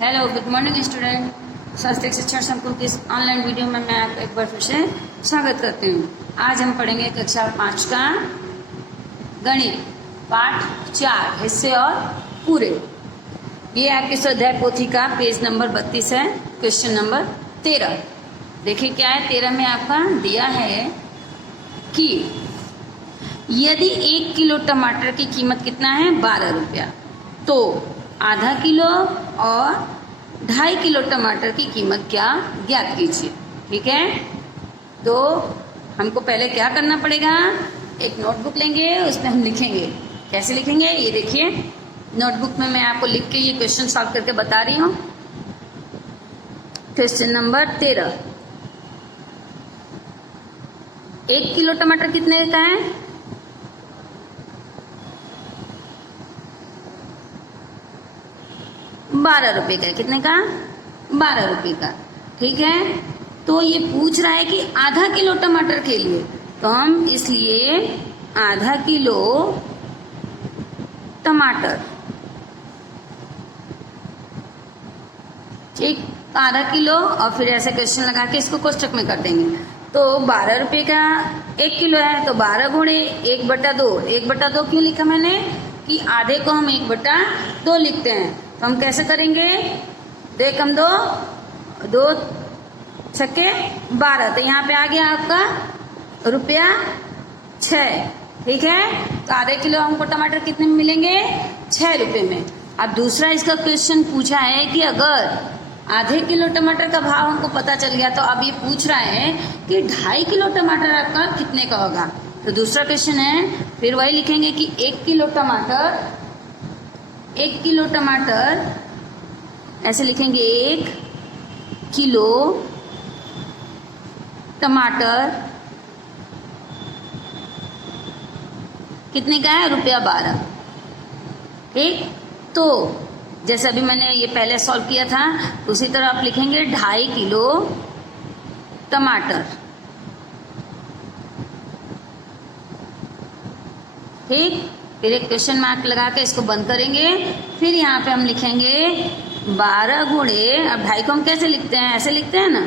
Hello, good morning student. शास्त्रीय शिक्षण संकुल की इस ऑनलाइन वीडियो में मैं आपका एक बार फिर से स्वागत करती हूँ। आज हम पढ़ेंगे कक्षा 5 का गणित पाठ 4 हिस्से और पूरे। ये आपके स्वाध्याय पोथी का पेज नंबर 32 है, क्वेश्चन नंबर 13। देखिए क्या है, 13 में आपका दिया है कि यदि 1 किलो टमाटर की कीमत कितना है 12 रुपया, तो आधा किलो और 2.5 किलो टमाटर की कीमत क्या ज्ञात कीजिए। ठीक है, तो हमको पहले क्या करना पड़ेगा, एक नोटबुक लेंगे, उसमें हम लिखेंगे। कैसे लिखेंगे ये देखिए, नोटबुक में मैं आपको लिख के ये क्वेश्चन सॉल्व करके बता रही हूँ। क्वेश्चन नंबर 13, 1 किलो टमाटर कितने का है? 12 रुपये का। कितने का? 12 रुपये का। ठीक है, तो ये पूछ रहा है कि आधा किलो टमाटर के लिए, तो हम इसलिए आधा किलो टमाटर, ठीक, आधा किलो और फिर ऐसे क्वेश्चन लगा के इसको कोष्टक में कर देंगे। तो 12 रुपये का 1 किलो है, तो 12 गुणे 1/2। 1/2 क्यों लिखा मैंने कि आधे को हम 1/2 लिखते हैं। तो हम कैसे करेंगे, 2 एकम 2, 2 छक्के 12, तो यहाँ पे आ गया आपका ₹6। ठीक है, तो आधे किलो हमको टमाटर कितने में मिलेंगे? 6 रुपये में। अब दूसरा इसका क्वेश्चन पूछा है कि अगर आधे किलो टमाटर का भाव हमको पता चल गया, तो अब ये पूछ रहा है कि 2.5 किलो टमाटर आपका कितने का होगा। तो दूसरा क्वेश्चन है, फिर वही लिखेंगे कि 1 किलो टमाटर ऐसे लिखेंगे, 1 किलो टमाटर कितने का है? ₹12। ठीक, तो जैसे अभी मैंने ये पहले सॉल्व किया था, उसी तरह आप लिखेंगे 2.5 किलो टमाटर। ठीक, फिर एक क्वेश्चन मार्क लगा के इसको बंद करेंगे। फिर यहाँ पे हम लिखेंगे 12 गुणे, अब 2.5 को हम कैसे लिखते हैं? ऐसे लिखते हैं ना।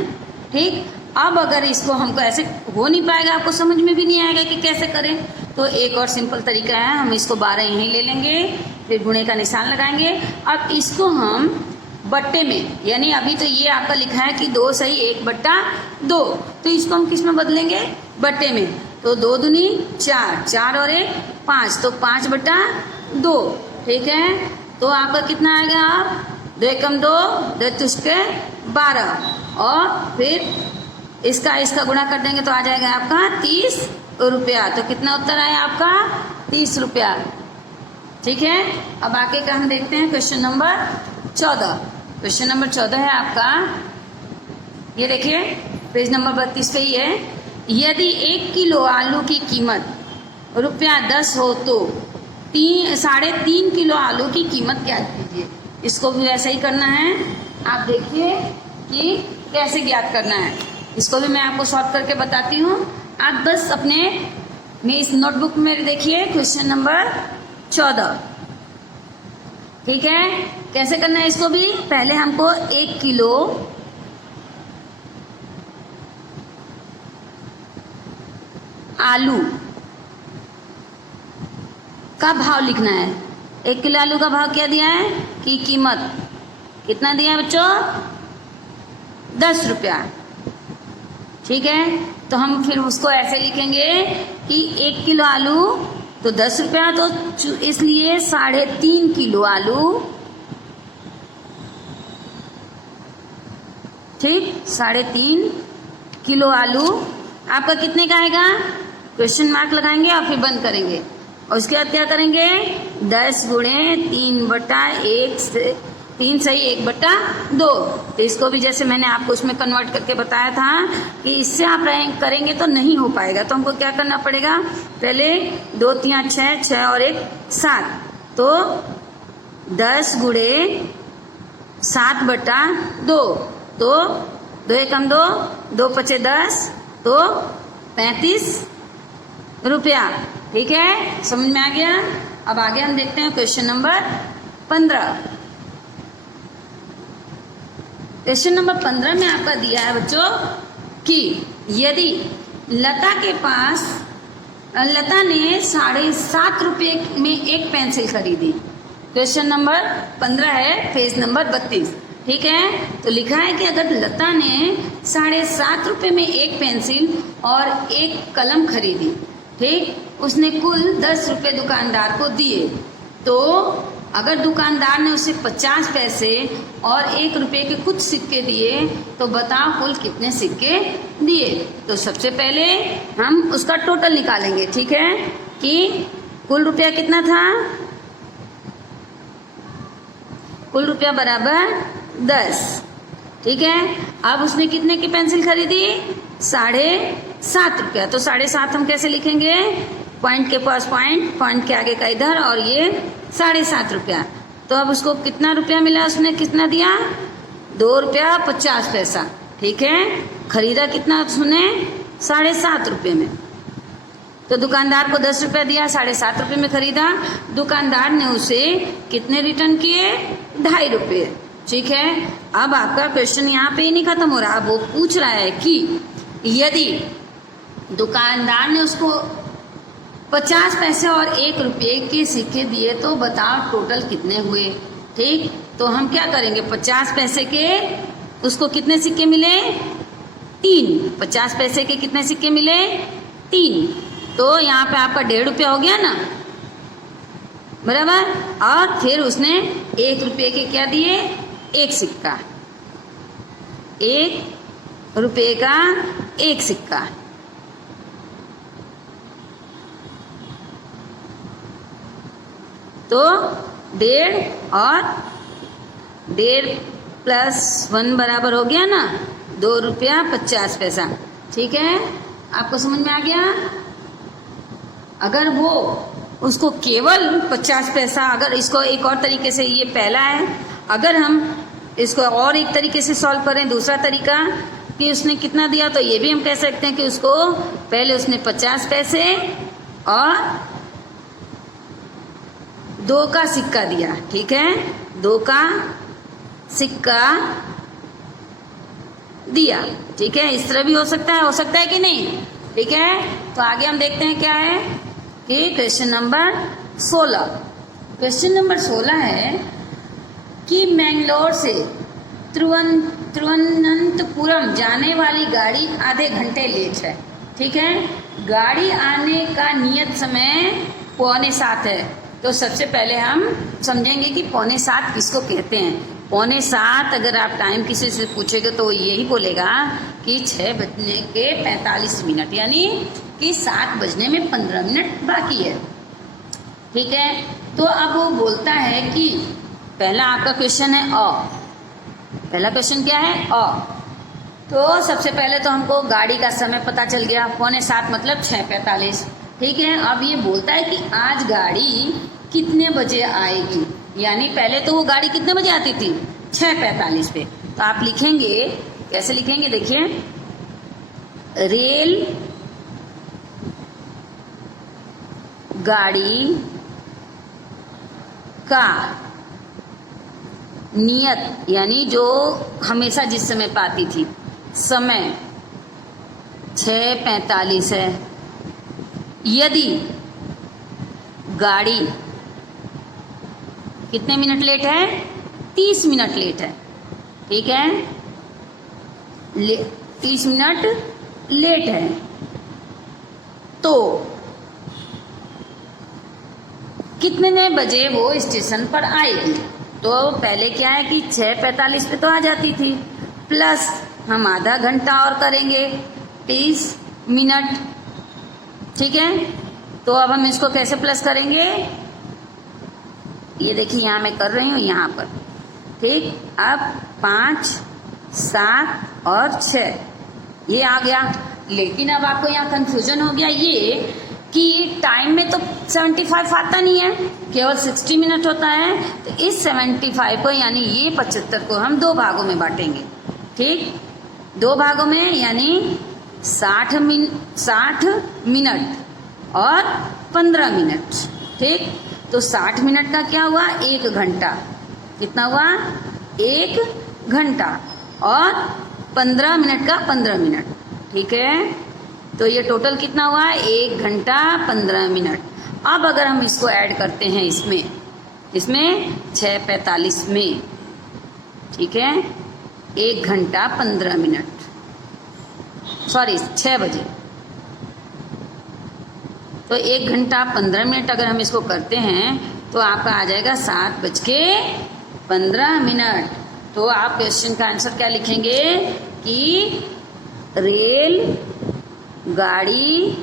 ठीक, अब अगर इसको हमको ऐसे हो नहीं पाएगा, आपको समझ में भी नहीं आएगा कि कैसे करें, तो एक और सिंपल तरीका है, हम इसको 12 यहीं ले लेंगे, फिर गुणे का निशान लगाएंगे। अब इसको हम बट्टे में, यानी अभी तो ये आपका लिखा है कि 2 सही 1/2, तो इसको हम किस में बदलेंगे? बट्टे में। तो 2 दूनी 4, 4 और 1 5, तो 5/2। ठीक है, तो आपका कितना आएगा? 2 एकम 2, 2 तुष्के 12, और फिर इसका गुणा कर देंगे तो आ जाएगा आपका 30 रुपया। तो कितना उत्तर आया आपका? 30 रुपया। ठीक है, अब आगे का हम देखते हैं क्वेश्चन नंबर 14। क्वेश्चन नंबर 14 है आपका, ये देखिए पेज नंबर 32 पे ही है। यदि 1 किलो आलू की कीमत ₹10 हो, तो 3.5 किलो आलू की कीमत ज्ञात कीजिए। इसको भी वैसे ही करना है, आप देखिए कि कैसे ज्ञात करना है। इसको भी मैं आपको सॉल्व करके बताती हूँ, आप बस अपने में इस नोटबुक में देखिए क्वेश्चन नंबर 14। ठीक है, कैसे करना है इसको भी, पहले हमको 1 किलो आलू का भाव लिखना है। 1 किलो आलू का भाव क्या दिया है कि कीमत कितना दिया है बच्चों? 10 रुपया। ठीक है, तो हम फिर उसको ऐसे लिखेंगे कि 1 किलो आलू तो 10 रुपया, तो इसलिए 3.5 किलो आलू। ठीक, 3.5 किलो आलू आपका कितने का आएगा? क्वेश्चन मार्क लगाएंगे और फिर बंद करेंगे, और उसके बाद क्या करेंगे? 10 गुणे 3/1 से 3 सही 1/2। तो इसको भी जैसे मैंने आपको उसमें कन्वर्ट करके बताया था कि इससे आप करेंगे तो नहीं हो पाएगा, तो हमको क्या करना पड़ेगा, पहले 2 3 6, 6 और 1 7, तो 10 गुणे 7/2, तो 2 एकम 2, 2 पचे 10, तो 35 रुपया। ठीक है, समझ में आ गया। अब आगे हम देखते हैं क्वेश्चन नंबर 15। क्वेश्चन नंबर 15 में आपका दिया है बच्चों कि यदि लता ने 7.5 रुपये में एक पेंसिल खरीदी। क्वेश्चन नंबर 15 है, पेज नंबर 32। ठीक है, तो लिखा है कि अगर लता ने 7.5 रुपये में एक पेंसिल और एक कलम खरीदी, ठीक, उसने कुल 10 रुपये दुकानदार को दिए, तो अगर दुकानदार ने उसे 50 पैसे और 1 रुपये के कुछ सिक्के दिए तो बताओ कुल कितने सिक्के दिए। तो सबसे पहले हम उसका टोटल निकालेंगे। ठीक है, कि कुल रुपया कितना था, कुल रुपया बराबर 10। ठीक है, अब उसने कितने की पेंसिल खरीदी, 7.5 रुपया। तो 7.5 हम कैसे लिखेंगे, पॉइंट के पास पॉइंट, पॉइंट के आगे का इधर, और ये 7.5 रुपया। तो अब उसको कितना रुपया मिला, उसने कितना दिया, 2 रुपया 50 पैसा। ठीक है, खरीदा कितना उसने, 7.5 रुपये में। तो दुकानदार को 10 रुपया दिया, 7.5 रुपये में खरीदा। दुकानदार ने उसे कितने रिटर्न किए, 2.5 रुपये। ठीक है, अब आपका क्वेश्चन यहाँ पे ही नहीं खत्म हो रहा। अब वो पूछ रहा है कि यदि दुकानदार ने उसको 50 पैसे और 1 रुपये के सिक्के दिए तो बताओ टोटल कितने हुए। ठीक, तो हम क्या करेंगे, 50 पैसे के उसको कितने सिक्के मिले, 3। 50 पैसे के कितने सिक्के मिले, 3। तो यहाँ पे आपका 1.5 रुपया हो गया ना, बराबर। और फिर उसने 1 रुपये के क्या दिए, 1 सिक्का, 1 रुपये का 1 सिक्का। तो 1.5 और 1.5 + 1 बराबर हो गया ना, 2 रुपया 50 पैसा। ठीक है, आपको समझ में आ गया। अगर वो उसको केवल 50 पैसा, अगर इसको एक और तरीके से, ये पहला है, अगर हम इसको और एक tariके से सॉल्व करें, दूसरा तरीका कि उसने कितना दिया, तो ये भी हम कह सकते हैं कि उसको पहले उसने 50 पैसे और 2 का सिक्का दिया। ठीक है, 2 का सिक्का दिया। ठीक है, इस तरह भी हो सकता है कि नहीं। ठीक है, तो आगे हम देखते हैं क्या है कि क्वेश्चन नंबर 16। क्वेश्चन नंबर 16 है कि मैंगलोर से तिरुवनंतपुरम जाने वाली गाड़ी आधे घंटे लेट है। ठीक है, गाड़ी आने का नियत समय 6:45 है। तो सबसे पहले हम समझेंगे कि 6:45 किसको कहते हैं। 6:45 अगर आप टाइम किसी से पूछेंगे तो यही बोलेगा कि 6 बजने के 45 मिनट, यानी कि 7 बजने में 15 मिनट बाकी है। ठीक है, तो अब वो बोलता है कि पहला आपका क्वेश्चन है पहला क्वेश्चन क्या है, तो सबसे पहले तो हमको गाड़ी का समय पता चल गया, 6:45 मतलब 6:45। ठीक है, अब ये बोलता है कि आज गाड़ी कितने बजे आएगी, यानी पहले तो वो गाड़ी कितने बजे आती थी, 6:45 पे। तो आप लिखेंगे, कैसे लिखेंगे, देखिए, रेल गाड़ी का नियत, यानी जो हमेशा जिस समय पाती थी, समय 6:45 है। यदि गाड़ी कितने मिनट लेट है, 30 मिनट लेट है। ठीक है, 30 मिनट लेट है, तो कितने बजे वो स्टेशन पर आएगी। तो पहले क्या है कि 6:45 पे तो आ जाती थी, प्लस हम आधा घंटा और करेंगे, 30 मिनट। ठीक है, तो अब हम इसको कैसे प्लस करेंगे, ये देखिए यहाँ मैं कर रही हूँ यहाँ पर। ठीक, अब 5, 7 और 6 ये आ गया। लेकिन अब आपको यहाँ कंफ्यूजन हो गया ये कि टाइम में तो 75 आता नहीं है, केवल 60 मिनट होता है। तो इस 75 को, यानी ये 75 को हम 2 भागों में बांटेंगे। ठीक, 2 भागों में, यानी 60 मिनट और 15 मिनट। ठीक, तो 60 मिनट का क्या हुआ, 1 घंटा। कितना हुआ, 1 घंटा। और 15 मिनट का 15 मिनट, ठीक है। तो ये टोटल कितना हुआ, 1 घंटा 15 मिनट। अब अगर हम इसको ऐड करते हैं इसमें 6:45 में, ठीक है, 1 घंटा 15 मिनट, सॉरी 6 बजे, तो 1 घंटा 15 मिनट अगर हम इसको करते हैं तो आपका आ जाएगा 7:15। तो आप क्वेश्चन का आंसर क्या लिखेंगे कि रेल गाड़ी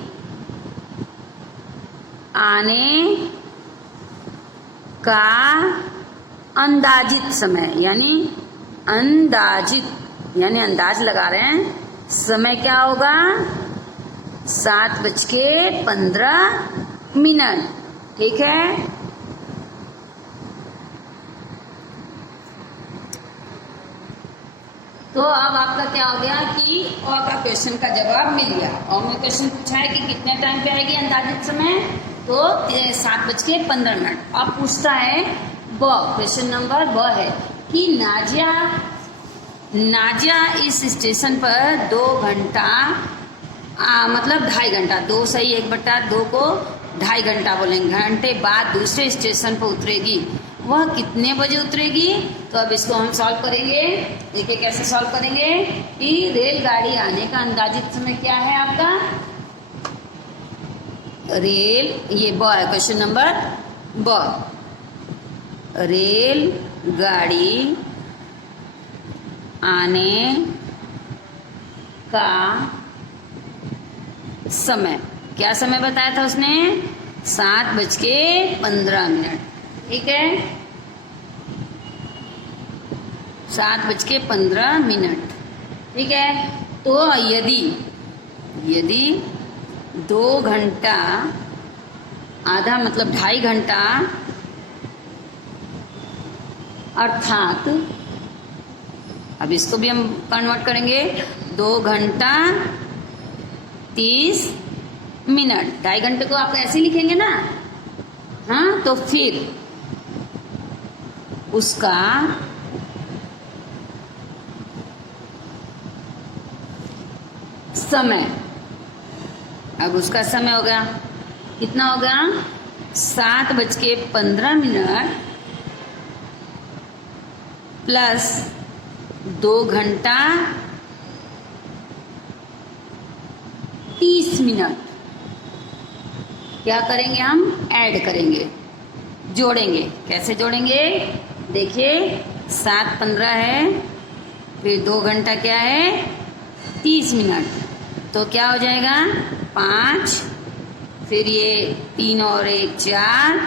आने का अंदाजित समय, यानी अंदाज लगा रहे हैं, समय क्या होगा, 7:15, ठीक है। तो अब आपका क्या हो गया कि और का क्वेश्चन का जवाब मिल गया। और में क्वेश्चन पूछा है कि कितने टाइम पे आएगी अंदाजित समय, तो 7:15। अब पूछता है क्वेश्चन नंबर ब है कि नाजिया इस स्टेशन पर 2 घंटा मतलब 2.5 घंटा, 2 सही 1/2 को 2.5 घंटा बोलेंगे, घंटे बाद दूसरे स्टेशन पर उतरेगी। वह कितने बजे उतरेगी? तो अब इसको हम सॉल्व करेंगे। देखिए कैसे सॉल्व करेंगे कि रेलगाड़ी आने का अंदाजित समय क्या है आपका, ये ब है क्वेश्चन नंबर ब, रेलगाड़ी आने का समय, क्या समय बताया था उसने, 7:15, ठीक है, 7:15, ठीक है। तो यदि 2 घंटा आधा मतलब 2.5 घंटा, अर्थात अब इसको भी हम कन्वर्ट करेंगे, 2 घंटा 30 मिनट, 2.5 घंटे को आप ऐसे लिखेंगे ना, हाँ, तो फिर उसका समय, अब उसका समय हो गया, कितना हो गया, 7:15 प्लस 2 घंटा 30 मिनट। क्या करेंगे हम, ऐड करेंगे, जोड़ेंगे। कैसे जोड़ेंगे, देखिए 7:15 है, फिर 2 घंटा क्या है 30 मिनट, तो क्या हो जाएगा 5, फिर ये 3 और 1 4,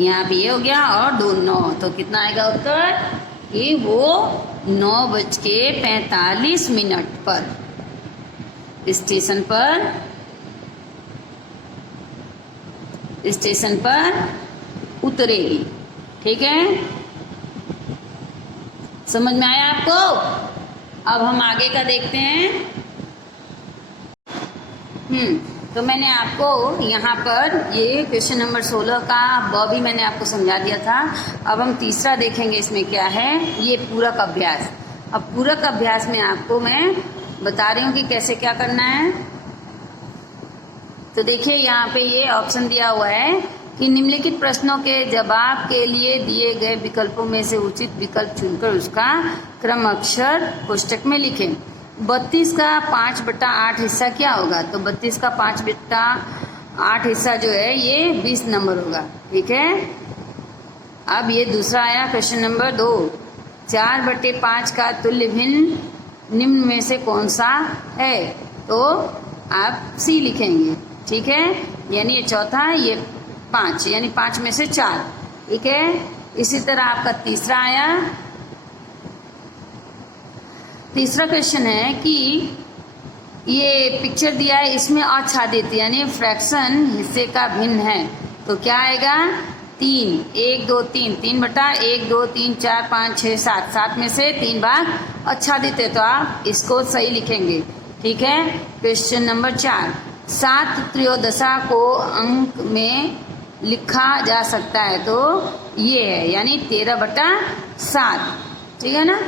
यहाँ भी ये हो गया, और 2 9, तो कितना आएगा उत्तर कि वो 9:45 पर स्टेशन पर उतरेगी, ठीक है। समझ में आया आपको? अब हम आगे का देखते हैं। तो मैंने आपको यहाँ पर ये क्वेश्चन नंबर 16 का ब भी मैंने आपको समझा दिया था। अब हम तीसरा देखेंगे, इसमें क्या है, ये पूरक अभ्यास। अब पूरक अभ्यास में आपको मैं बता रही हूँ कि कैसे क्या करना है। तो देखिए यहाँ पे ये ऑप्शन दिया हुआ है कि निम्नलिखित प्रश्नों के जवाब के लिए दिए गए विकल्पों में से उचित विकल्प चुनकर उसका क्रम अक्षर कोष्टक में लिखें। 32 का 5/8 हिस्सा क्या होगा, तो 32 का 5/8 हिस्सा जो है ये 20 नंबर होगा, ठीक है। अब ये दूसरा आया क्वेश्चन नंबर 2, 4/5 का तुल्य भिन्न निम्न में से कौन सा है, तो आप सी लिखेंगे, ठीक है। यानी ये चौथा, ये 5, यानी 5 में से 4, ठीक है। इसी तरह आपका तीसरा आया, तीसरा क्वेश्चन है कि ये पिक्चर दिया है, इसमें आच्छादित यानी फ्रैक्शन हिस्से का भिन्न है, तो क्या आएगा 3, 1 2 3, 3/1 2 3 4 5 6 7, 7 में से 3 भाग आच्छादित है, तो आप इसको सही लिखेंगे, ठीक है। क्वेश्चन नंबर 4, 7 त्रयोदशा को अंक में लिखा जा सकता है, तो ये है यानी 13/7, ठीक है ना।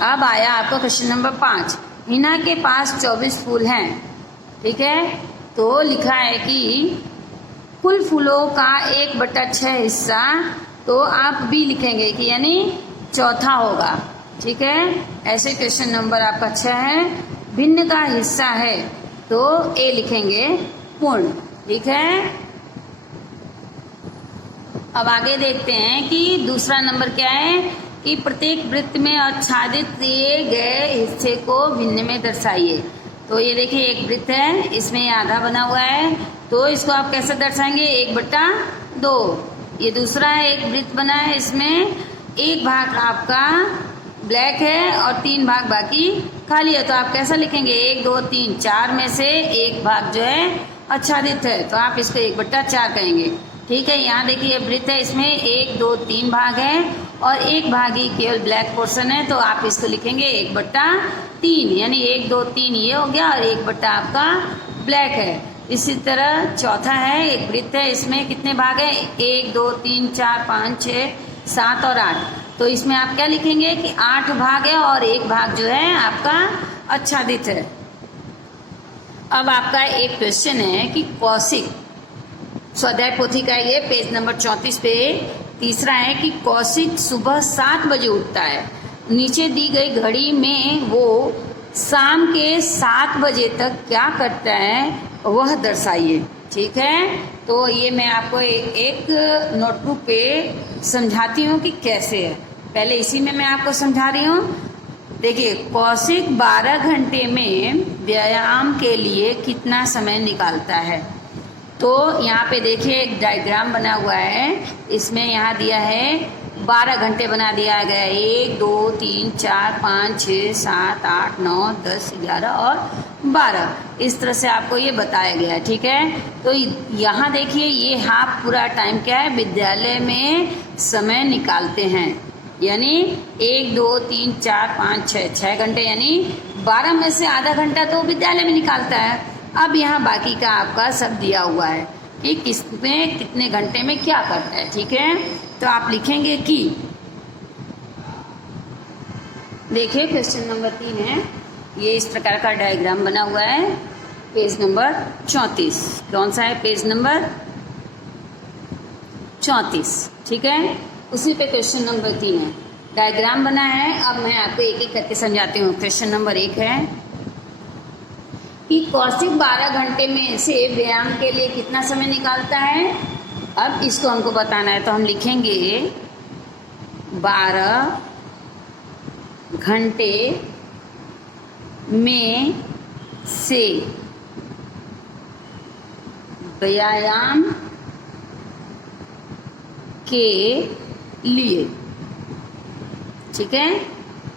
अब आया आपका क्वेश्चन नंबर 5। हिना के पास 24 फूल हैं, ठीक है। तो लिखा है कि कुल फूलों का 1/6 हिस्सा, तो आप बी लिखेंगे कि यानी चौथा होगा, ठीक है। ऐसे क्वेश्चन नंबर आपका 6 है। भिन्न का हिस्सा है तो ए लिखेंगे पूर्ण, ठीक है। अब आगे देखते हैं कि दूसरा नंबर क्या है कि प्रत्येक वृत्त में आच्छादित किए गए हिस्से को भिन्न में दर्शाइए। तो ये देखिए एक वृत्त है, इसमें ये आधा बना हुआ है, तो इसको आप कैसे दर्शाएंगे 1/2। ये दूसरा है, एक वृत्त बना है, इसमें एक भाग आपका ब्लैक है और 3 भाग बाकी खाली है, तो आप कैसा लिखेंगे 1 2 3 4 में से एक भाग जो है आच्छादित है, तो आप इसको 1/4 कहेंगे, ठीक है। यहाँ देखिए वृत्त है, इसमें 1 2 3 भाग है और एक भाग ही केवल ब्लैक पोर्शन है, तो आप इसको लिखेंगे 1/3, यानी 1 2 3 ये हो गया और 1 आपका ब्लैक है। इसी तरह चौथा है, एक वृत्त है, इसमें कितने भाग है 1 2 3 4 5 6 7 और 8, तो इसमें आप क्या लिखेंगे कि 8 भाग है और एक भाग जो है आपका आच्छादित है। अब आपका एक क्वेश्चन है कि कौशिक, स्वाध्याय पोथी का ये पेज नंबर 34 पे तीसरा है कि कौशिक सुबह 7 बजे उठता है, नीचे दी गई घड़ी में वो शाम के 7 बजे तक क्या करता है वह दर्शाइए, ठीक है। तो ये मैं आपको एक नोटबुक पे समझाती हूँ कि कैसे है, पहले इसी में मैं आपको समझा रही हूँ। देखिए कौशिक 12 घंटे में व्यायाम के लिए कितना समय निकालता है, तो यहाँ पे देखिए एक डायग्राम बना हुआ है, इसमें यहाँ दिया है 12 घंटे बना दिया गया है, 1 2 3 4 5 6 7 8 9 10 11 और 12, इस तरह से आपको ये बताया गया है, ठीक है। तो यहाँ देखिए ये हाफ पूरा टाइम क्या है, विद्यालय में समय निकालते हैं, यानी 1 2 3 4 5 6 घंटे, यानी 12 में से आधा घंटा तो विद्यालय में निकालता है। अब यहाँ बाकी का आपका सब दिया हुआ है कि किसमें कितने घंटे में क्या करता है, ठीक है। तो आप लिखेंगे कि देखिए क्वेश्चन नंबर 3 है, ये इस प्रकार का डायग्राम बना हुआ है, पेज नंबर 34, कौन सा है पेज नंबर 34, ठीक है। उसी पे क्वेश्चन नंबर 3 है, डायग्राम बना है। अब मैं आपको एक एक करके समझाती हूँ। क्वेश्चन नंबर 1 है कि कौशिक 12 घंटे में से व्यायाम के लिए कितना समय निकालता है। अब इसको हमको बताना है, तो हम लिखेंगे 12 घंटे में से व्यायाम के लिए, ठीक है।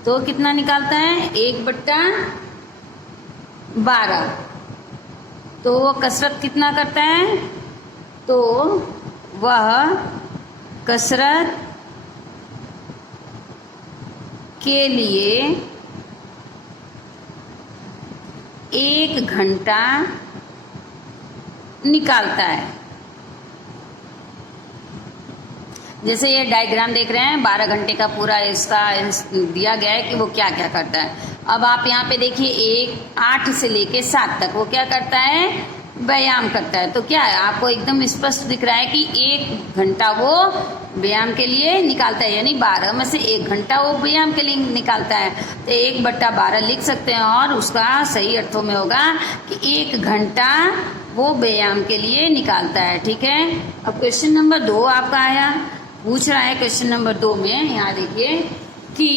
तो कितना निकालता है 1/12, तो वो कसरत कितना करता है, तो वह कसरत के लिए 1 घंटा निकालता है। जैसे ये डायग्राम देख रहे हैं 12 घंटे का पूरा इसका दिया गया है कि वो क्या क्या करता है। अब आप यहाँ पे देखिए 8 से लेके 7 तक वो क्या करता है, व्यायाम करता है। तो क्या है आपको एकदम स्पष्ट दिख रहा है कि 1 घंटा वो व्यायाम के लिए निकालता है, यानी 12 में से 1 घंटा वो व्यायाम के लिए निकालता है। तो 1/12 लिख सकते हैं और उसका सही अर्थों में होगा कि 1 घंटा वो व्यायाम के लिए निकालता है, ठीक है। अब क्वेश्चन नंबर 2 आपका आया, पूछ रहा है क्वेश्चन नंबर 2 में, यहाँ देखिए कि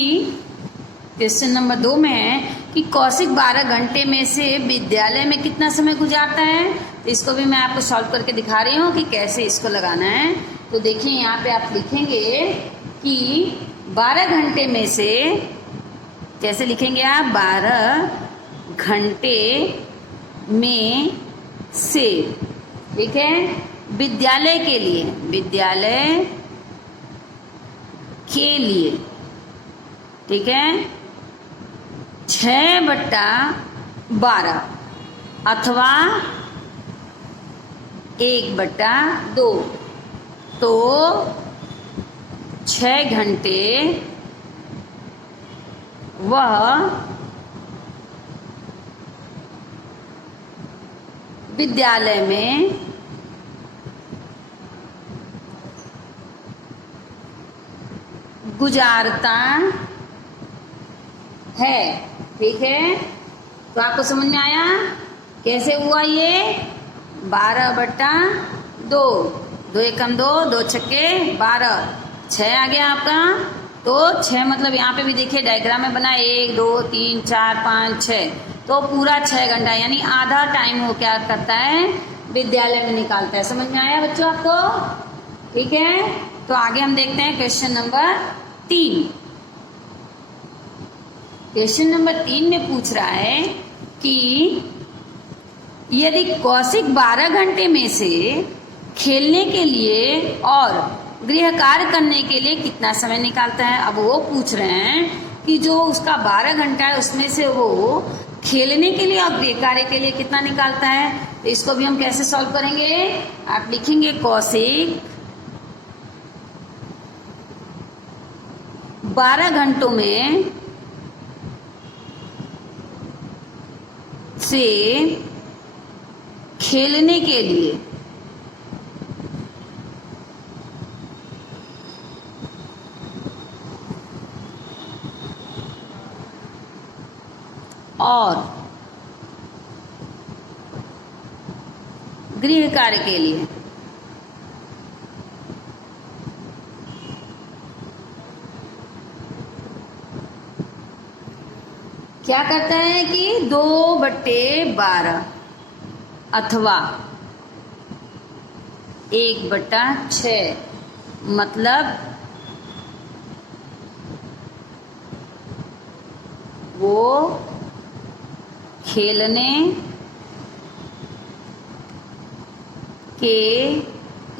क्वेश्चन नंबर 2 में है कि कौशिक 12 घंटे में से विद्यालय में कितना समय गुजारता है। तो इसको भी मैं आपको सॉल्व करके दिखा रही हूँ कि कैसे इसको लगाना है। तो देखिए यहाँ पे आप लिखेंगे कि 12 घंटे में से, कैसे लिखेंगे आप, 12 घंटे में से, ठीक है, विद्यालय के लिए, विद्यालय के लिए, ठीक है, 6/12 अथवा 1/2, तो 6 घंटे वह विद्यालय में गुजारता है। ठीक है, तो आपको समझ में आया कैसे हुआ ये? 12/2, 2 एकम 2, 2 छक्के 12, 6 आ गया आपका। तो 6 मतलब यहाँ पे भी देखिए डायग्राम में बना 1 2 3 4 5 6, तो पूरा 6 घंटा यानी आधा टाइम वो क्या करता है? विद्यालय में निकालता है। समझ में आया बच्चों आपको? ठीक है, तो आगे हम देखते हैं क्वेश्चन नंबर 3। क्वेश्चन नंबर 3 में पूछ रहा है कि यदि कौशिक 12 घंटे में से खेलने के लिए और गृह कार्य करने के लिए कितना समय निकालता है? अब वो पूछ रहे हैं कि जो उसका 12 घंटा है उसमें से वो खेलने के लिए और गृह कार्य के लिए कितना निकालता है। तो इसको भी हम कैसे सॉल्व करेंगे? आप लिखेंगे कौशिक 12 घंटों में से खेलने के लिए और गृह कार्य के लिए क्या करता है कि 2/12 अथवा 1/6, मतलब वो खेलने के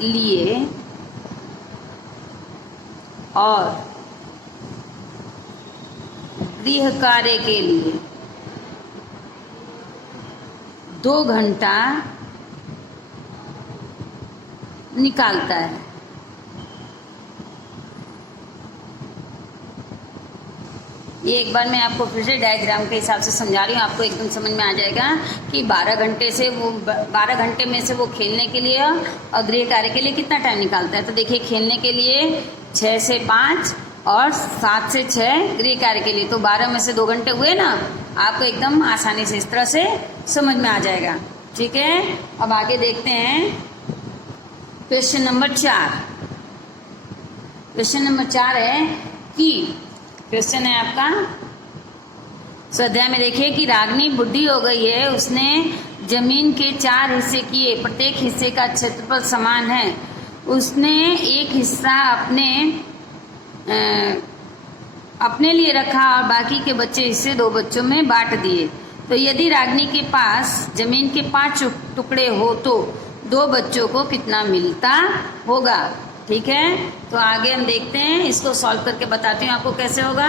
लिए और गृह कार्य के लिए 2 घंटा निकालता है। ये एक बार मैं आपको फिर से डायग्राम के हिसाब से समझा रही हूँ, आपको एकदम समझ में आ जाएगा कि 12 घंटे में से वो खेलने के लिए और गृह कार्य के लिए कितना टाइम निकालता है। तो देखिए खेलने के लिए 6 से 5 और 7 से 6 गृह कार्य के लिए, तो 12 में से 2 घंटे हुए ना। आपको एकदम आसानी से इस तरह से समझ में आ जाएगा। ठीक है, अब आगे देखते हैं क्वेश्चन नंबर 4। क्वेश्चन नंबर 4 है कि क्वेश्चन है आपका स्वाध्याय में देखिए कि रागिनी बुढ़ी हो गई है, उसने जमीन के 4 हिस्से किए, प्रत्येक हिस्से का क्षेत्रफल समान है। उसने एक हिस्सा अपने लिए रखा और बाकी के बचे हिस्से 2 बच्चों में बांट दिए। तो यदि रागिनी के पास जमीन के 5 टुकड़े हो तो 2 बच्चों को कितना मिलता होगा। ठीक है, तो आगे हम देखते हैं, इसको सॉल्व करके बताती हूँ आपको कैसे होगा।